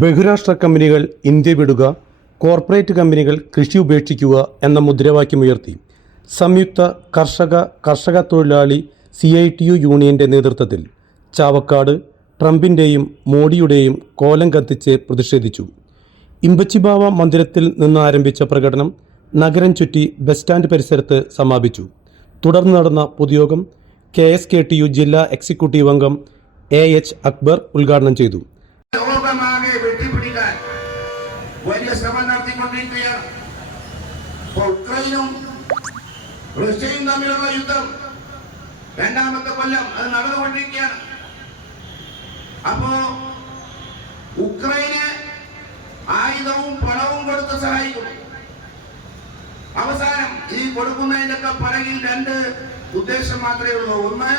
ബഹുരാഷ്ട്ര കമ്പനികൾ ഇന്ത്യ വിടുക കോർപ്പറേറ്റ് കമ്പനികൾ കൃഷി ഉപേക്ഷിക്കുക എന്ന മുദ്രാവാക്യമുയർത്തി സംയുക്ത കർഷക കർഷക തൊഴിലാളി സി ഐ ടി യു യൂണിയന്റെ നേതൃത്വത്തിൽ ചാവക്കാട് ട്രംപിന്റെയും മോഡിയുടെയും കോലം കത്തിച്ച് പ്രതിഷേധിച്ചു. ഇമ്പച്ചിബാവ മന്ദിരത്തിൽ നിന്ന് ആരംഭിച്ച പ്രകടനം നഗരം ചുറ്റി ബസ് സ്റ്റാൻഡ് പരിസരത്ത് സമാപിച്ചു. തുടർന്ന് നടന്ന പൊതുയോഗം K S K T U ജില്ലാ എക്സിക്യൂട്ടീവ് അംഗം എ എച്ച് അക്ബർ ഉദ്ഘാടനം ചെയ്തു. ലോകമാകെ വലിയ ശ്രമം നടത്തിക്കൊണ്ടിരിക്കുകയാണ് ഉക്രൈനും റഷ്യയും തമ്മിലുള്ള യുദ്ധം രണ്ടാമത്തെ കൊല്ലം അത് നടന്നുകൊണ്ടിരിക്കുകയാണ് അപ്പോ ഉക്രൈന് ആയുധവും പണവും കൊടുത്ത് സഹായിക്കും അവസാനം ഈ കൊടുക്കുന്നതിന്റെ ഒക്കെ പിറകിൽ രണ്ട് ഉദ്ദേശം മാത്രമേ ഉള്ളൂ ഒന്ന്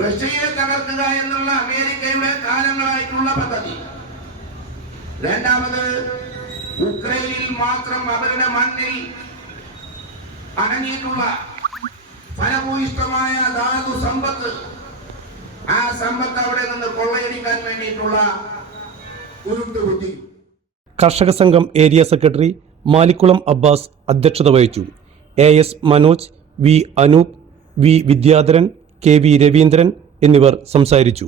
റഷ്യയെ തകർക്കുക എന്നുള്ള അമേരിക്കയുടെ കാലങ്ങളായിട്ടുള്ള പദ്ധതി രണ്ടാമത് ഉക്രൈനിൽ മാത്രം അവരുടെ മണ്ണിൽ അടങ്ങിയിട്ടുള്ള ഫലഭൂയിഷ്ടമായ ധാതു സമ്പത്ത് ആ സമ്പത്ത് അവിടെ നിന്ന് കൊള്ളയടിക്കാൻ വേണ്ടിയിട്ടുള്ള ഉരുട്ടുകുട്ടി കർഷക സംഘം ഏരിയ സെക്രട്ടറി മാലിക്കുളം അബ്ബാസ് അധ്യക്ഷത വഹിച്ചു. A S Manoj V Anoop V Vidyadharan K V Raveendran എന്നിവർ സംസാരിച്ചു.